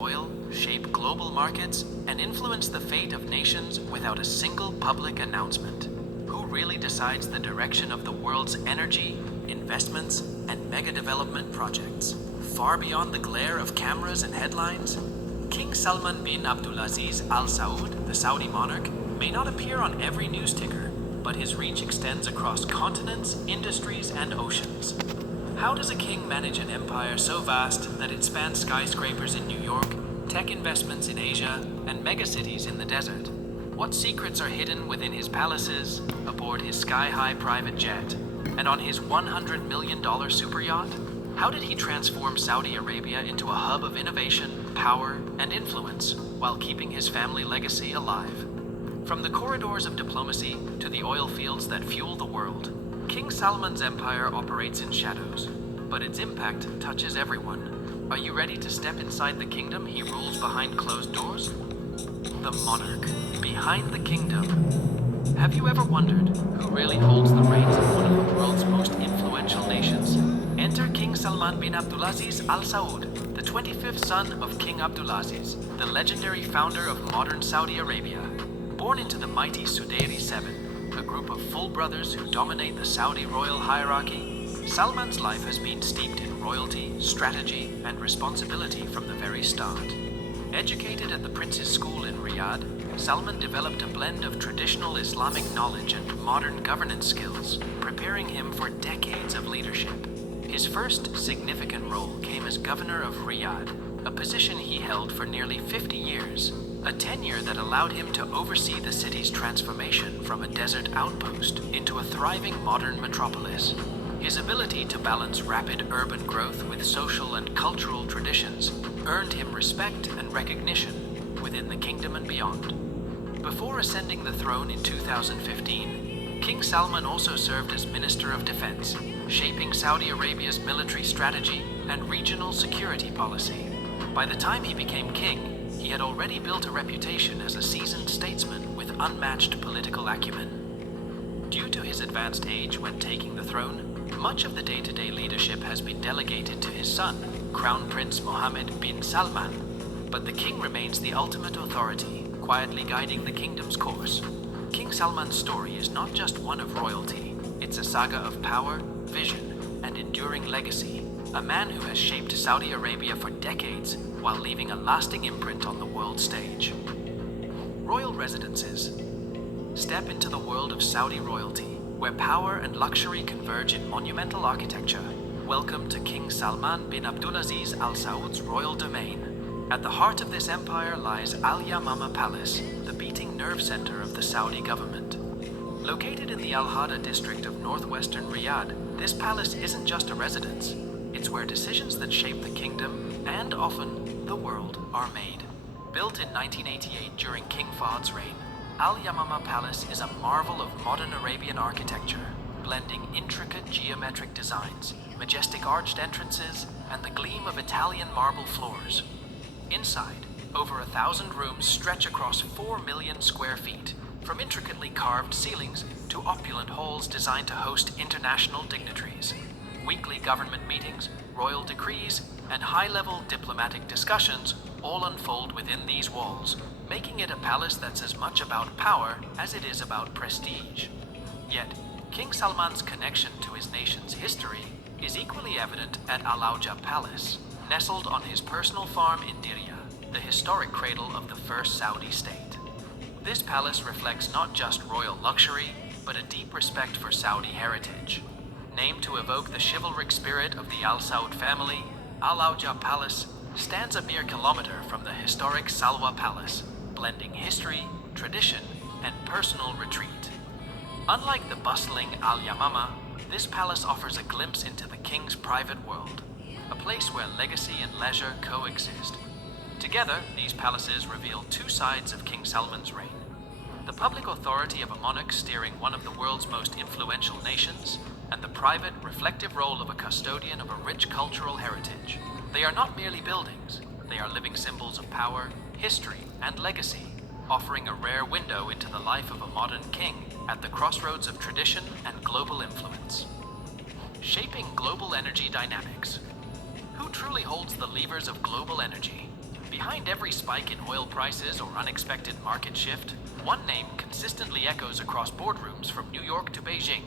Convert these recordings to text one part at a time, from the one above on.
oil, shape global markets, and influence the fate of nations without a single public announcement. Who really decides the direction of the world's energy, investments, and mega-development projects? Far beyond the glare of cameras and headlines, King Salman bin Abdulaziz Al Saud, the Saudi monarch, may not appear on every news ticker, but his reach extends across continents, industries, and oceans. How does a king manage an empire so vast that it spans skyscrapers in New York, tech investments in Asia, and megacities in the desert? What secrets are hidden within his palaces, aboard his sky-high private jet, and on his $100 million super yacht? How did he transform Saudi Arabia into a hub of innovation, power, and influence, while keeping his family legacy alive? From the corridors of diplomacy to the oil fields that fuel the world, King Salman's empire operates in shadows, but its impact touches everyone. Are you ready to step inside the kingdom he rules behind closed doors? The monarch, behind the kingdom. Have you ever wondered who really holds the reins of one of the world's most influential nations? Enter King Salman bin Abdulaziz Al Saud, the 25th son of King Abdulaziz, the legendary founder of modern Saudi Arabia. Born into the mighty Sudairi Seven, a group of full brothers who dominate the Saudi royal hierarchy, Salman's life has been steeped in royalty, strategy, and responsibility from the very start. Educated at the Prince's School in Riyadh, Salman developed a blend of traditional Islamic knowledge and modern governance skills, preparing him for decades of leadership. His first significant role came as governor of Riyadh, a position he held for nearly 50 years, a tenure that allowed him to oversee the city's transformation from a desert outpost into a thriving modern metropolis. His ability to balance rapid urban growth with social and cultural traditions earned him respect and recognition within the kingdom and beyond. Before ascending the throne in 2015, King Salman also served as Minister of Defense, shaping Saudi Arabia's military strategy and regional security policy. By the time he became king, he had already built a reputation as a seasoned statesman with unmatched political acumen. Due to his advanced age when taking the throne, much of the day-to-day leadership has been delegated to his son, Crown Prince Mohammed bin Salman. But the king remains the ultimate authority, quietly guiding the kingdom's course. King Salman's story is not just one of royalty, it's a saga of power, vision, and enduring legacy. A man who has shaped Saudi Arabia for decades while leaving a lasting imprint on the world stage. Royal residences. Step into the world of Saudi royalty, where power and luxury converge in monumental architecture. Welcome to King Salman bin Abdulaziz Al Saud's royal domain. At the heart of this empire lies Al Yamama Palace, the beating nerve center of the Saudi government. Located in the Al Hada district of northwestern Riyadh, this palace isn't just a residence. It's where decisions that shape the kingdom, and often the world, are made. Built in 1988 during King Fahd's reign, Al Yamama Palace is a marvel of modern Arabian architecture, blending intricate geometric designs, majestic arched entrances, and the gleam of Italian marble floors. Inside, over 1,000 rooms stretch across 4 million square feet, from intricately carved ceilings to opulent halls designed to host international dignitaries. Weekly government meetings, royal decrees, and high-level diplomatic discussions all unfold within these walls, making it a palace that's as much about power as it is about prestige. Yet, King Salman's connection to his nation's history is equally evident at Al Auja Palace, nestled on his personal farm in Diriyah, the historic cradle of the first Saudi state. This palace reflects not just royal luxury, but a deep respect for Saudi heritage. Named to evoke the chivalric spirit of the Al Saud family, Al Auja Palace stands a mere kilometer from the historic Salwa Palace, blending history, tradition, and personal retreat. Unlike the bustling Al Yamama, this palace offers a glimpse into the king's private world, a place where legacy and leisure coexist. Together, these palaces reveal two sides of King Salman's reign: the public authority of a monarch steering one of the world's most influential nations, and the private, reflective role of a custodian of a rich cultural heritage. They are not merely buildings, they are living symbols of power, history, and legacy, offering a rare window into the life of a modern king at the crossroads of tradition and global influence. Shaping global energy dynamics. Who truly holds the levers of global energy? Behind every spike in oil prices or unexpected market shift, one name consistently echoes across boardrooms from New York to Beijing: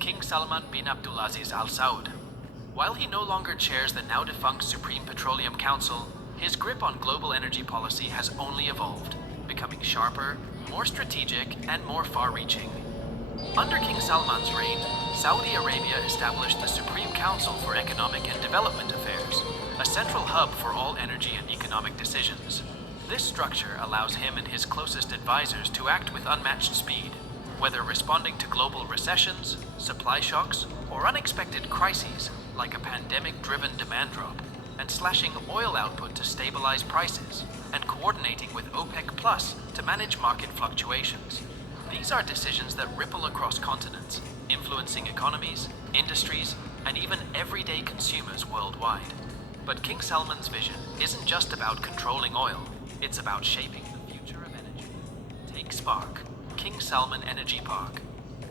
King Salman bin Abdulaziz Al Saud. While he no longer chairs the now-defunct Supreme Petroleum Council, his grip on global energy policy has only evolved, becoming sharper, more strategic, and more far-reaching. Under King Salman's reign, Saudi Arabia established the Supreme Council for Economic and Development Affairs, a central hub for all energy and economic decisions. This structure allows him and his closest advisors to act with unmatched speed, whether responding to global recessions, supply shocks, or unexpected crises like a pandemic-driven demand drop, and slashing oil output to stabilize prices, and coordinating with OPEC Plus to manage market fluctuations. These are decisions that ripple across continents, influencing economies, industries, and even everyday consumers worldwide. But King Salman's vision isn't just about controlling oil, it's about shaping the future of energy. Take Spark, King Salman Energy Park.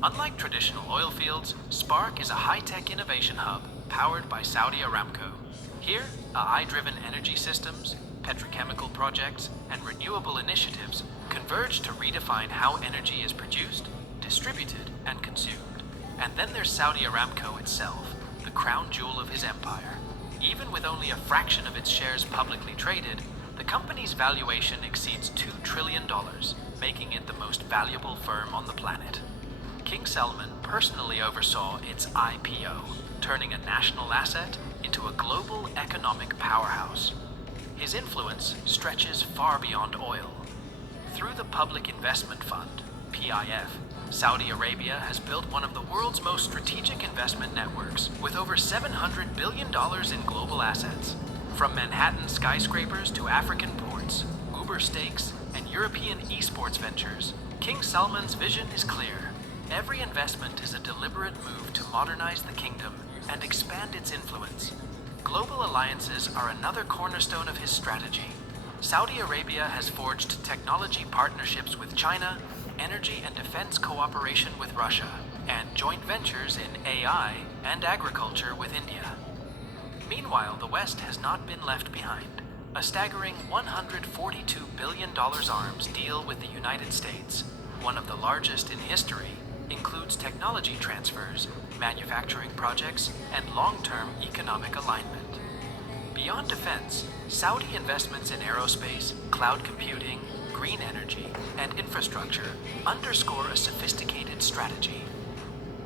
Unlike traditional oil fields, Spark is a high-tech innovation hub powered by Saudi Aramco. Here, AI-driven energy systems, petrochemical projects, and renewable initiatives converge to redefine how energy is produced, distributed, and consumed. And then there's Saudi Aramco itself, the crown jewel of his empire. Even with only a fraction of its shares publicly traded, the company's valuation exceeds $2 trillion, making it the most valuable firm on the planet. King Salman personally oversaw its IPO, turning a national asset into a global economic powerhouse. His influence stretches far beyond oil. Through the Public Investment Fund, PIF, Saudi Arabia has built one of the world's most strategic investment networks with over $700 billion in global assets. From Manhattan skyscrapers to African ports, Uber stakes, and European esports ventures, King Salman's vision is clear. Every investment is a deliberate move to modernize the kingdom and expand its influence. Global alliances are another cornerstone of his strategy. Saudi Arabia has forged technology partnerships with China, energy and defense cooperation with Russia, and joint ventures in AI and agriculture with India. Meanwhile, the West has not been left behind. A staggering $142 billion arms deal with the United States, one of the largest in history, includes technology transfers, manufacturing projects, and long-term economic alignment. Beyond defense, Saudi investments in aerospace, cloud computing, green energy, and infrastructure underscore a sophisticated strategy.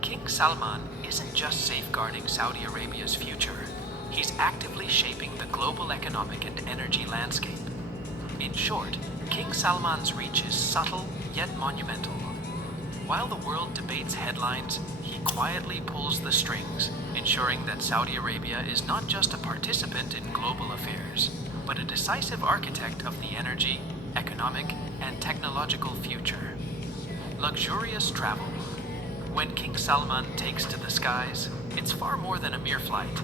King Salman isn't just safeguarding Saudi Arabia's future, he's actively shaping the global economic and energy landscape. In short, King Salman's reach is subtle yet monumental. While the world debates headlines, he quietly pulls the strings, ensuring that Saudi Arabia is not just a participant in global affairs, but a decisive architect of the energy, economic, and technological future. Luxurious travel. When King Salman takes to the skies, it's far more than a mere flight.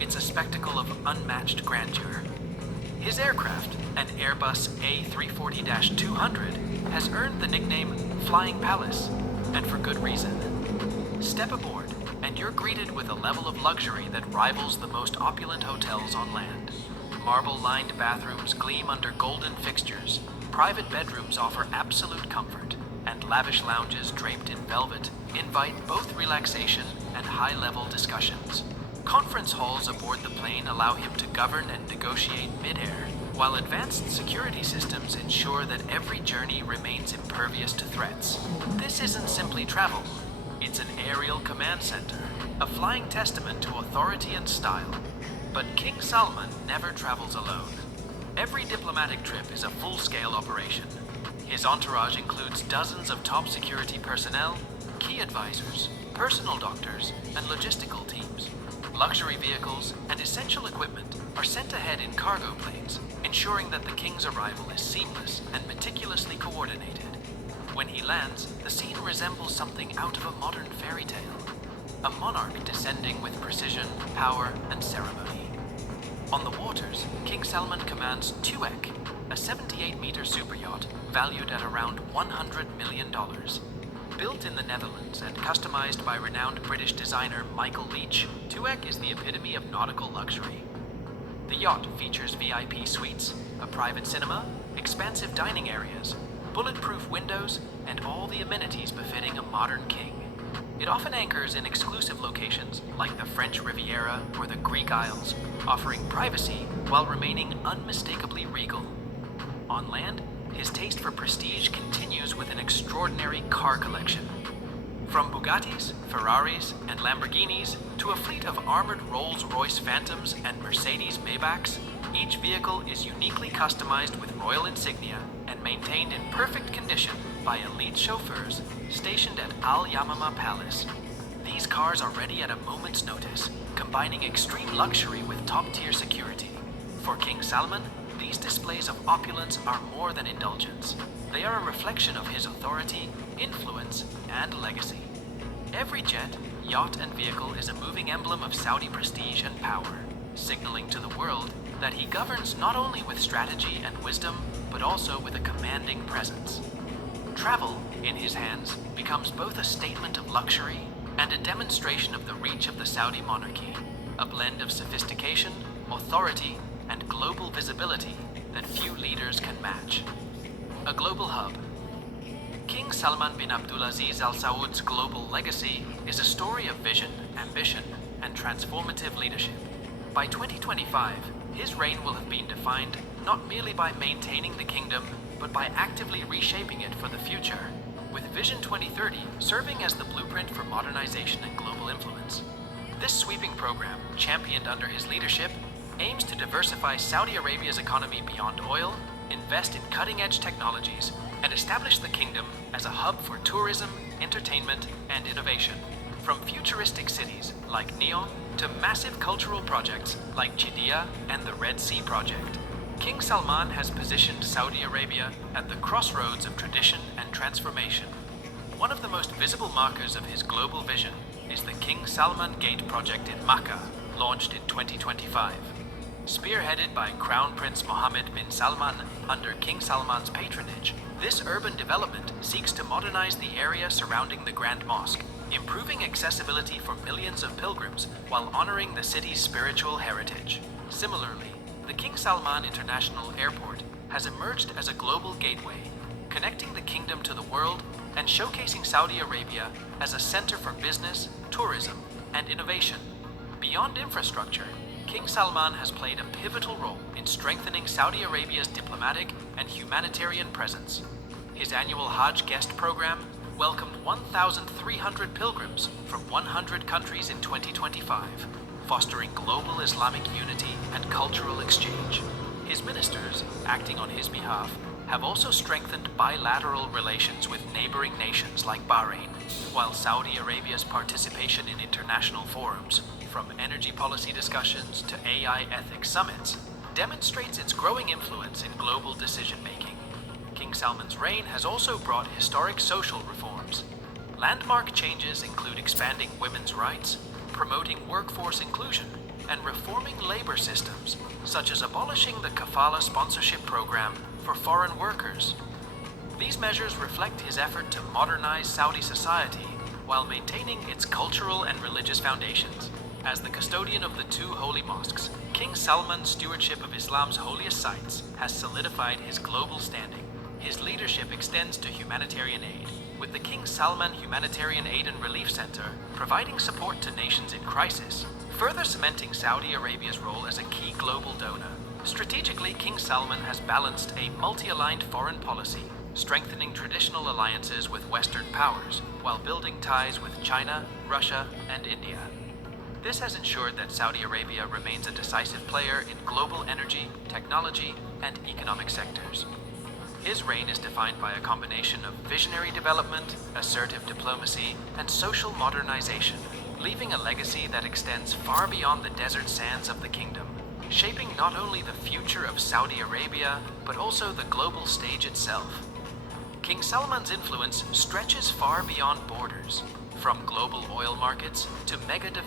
It's a spectacle of unmatched grandeur. His aircraft, an Airbus A340-200, has earned the nickname Flying Palace, and for good reason. Step aboard, and you're greeted with a level of luxury that rivals the most opulent hotels on land. Marble-lined bathrooms gleam under golden fixtures, private bedrooms offer absolute comfort, and lavish lounges draped in velvet invite both relaxation and high-level discussions. Conference halls aboard the plane allow him to govern and negotiate mid-air, while advanced security systems ensure that every journey remains impervious to threats. This isn't simply travel. It's an aerial command center, a flying testament to authority and style. But King Salman never travels alone. Every diplomatic trip is a full-scale operation. His entourage includes dozens of top security personnel, key advisors, personal doctors, and logistical teams. Luxury vehicles and essential equipment are sent ahead in cargo planes, ensuring that the king's arrival is seamless and meticulously coordinated. When he lands, the scene resembles something out of a modern fairy tale. A monarch descending with precision, power, and ceremony. On the waters, King Salman commands Tuek, a 78-meter superyacht valued at around $100 million. Built in the Netherlands and customized by renowned British designer Michael Leach, Tuek is the epitome of nautical luxury. The yacht features VIP suites, a private cinema, expansive dining areas, bulletproof windows, and all the amenities befitting a modern king. It often anchors in exclusive locations like the French Riviera or the Greek Isles, offering privacy while remaining unmistakably regal. On land, his taste for prestige continues with an extraordinary car collection. From Bugattis, Ferraris, and Lamborghinis to a fleet of armored Rolls-Royce Phantoms and Mercedes Maybachs, each vehicle is uniquely customized with royal insignia and maintained in perfect condition by elite chauffeurs stationed at Al Yamama Palace. These cars are ready at a moment's notice, combining extreme luxury with top-tier security. For King Salman, these displays of opulence are more than indulgence. They are a reflection of his authority, influence, and legacy. Every jet, yacht, and vehicle is a moving emblem of Saudi prestige and power, signaling to the world that he governs not only with strategy and wisdom, but also with a commanding presence. Travel, in his hands, becomes both a statement of luxury and a demonstration of the reach of the Saudi monarchy, a blend of sophistication, authority, and global visibility that few leaders can match. A global hub. King Salman bin Abdulaziz Al Saud's global legacy is a story of vision, ambition, and transformative leadership. By 2025, his reign will have been defined not merely by maintaining the kingdom, but by actively reshaping it for the future, with Vision 2030 serving as the blueprint for modernization and global influence. This sweeping program, championed under his leadership, aims to diversify Saudi Arabia's economy beyond oil, invest in cutting-edge technologies, and establish the kingdom as a hub for tourism, entertainment, and innovation. From futuristic cities like Neom to massive cultural projects like Jidiyah and the Red Sea Project, King Salman has positioned Saudi Arabia at the crossroads of tradition and transformation. One of the most visible markers of his global vision is the King Salman Gate project in Makkah, launched in 2025. Spearheaded by Crown Prince Mohammed bin Salman under King Salman's patronage, this urban development seeks to modernize the area surrounding the Grand Mosque, improving accessibility for millions of pilgrims while honoring the city's spiritual heritage. Similarly, the King Salman International Airport has emerged as a global gateway, connecting the kingdom to the world and showcasing Saudi Arabia as a center for business, tourism, and innovation. Beyond infrastructure, King Salman has played a pivotal role in strengthening Saudi Arabia's diplomatic and humanitarian presence. His annual Hajj guest program welcomed 1,300 pilgrims from 100 countries in 2025, fostering global Islamic unity and cultural exchange. His ministers, acting on his behalf, have also strengthened bilateral relations with neighboring nations like Bahrain, while Saudi Arabia's participation in international forums, from energy policy discussions to AI ethics summits, demonstrates its growing influence in global decision-making. King Salman's reign has also brought historic social reforms. Landmark changes include expanding women's rights, promoting workforce inclusion, and reforming labor systems, such as abolishing the kafala sponsorship program for foreign workers. These measures reflect his effort to modernize Saudi society while maintaining its cultural and religious foundations. As the custodian of the two holy mosques, King Salman's stewardship of Islam's holiest sites has solidified his global standing. His leadership extends to humanitarian aid, with the King Salman Humanitarian Aid and Relief Center providing support to nations in crisis, further cementing Saudi Arabia's role as a key global donor. Strategically, King Salman has balanced a multi-aligned foreign policy, strengthening traditional alliances with Western powers, while building ties with China, Russia, and India. This has ensured that Saudi Arabia remains a decisive player in global energy, technology, and economic sectors. His reign is defined by a combination of visionary development, assertive diplomacy, and social modernization, leaving a legacy that extends far beyond the desert sands of the kingdom, shaping not only the future of Saudi Arabia, but also the global stage itself. King Salman's influence stretches far beyond borders, from global oil markets to mega development.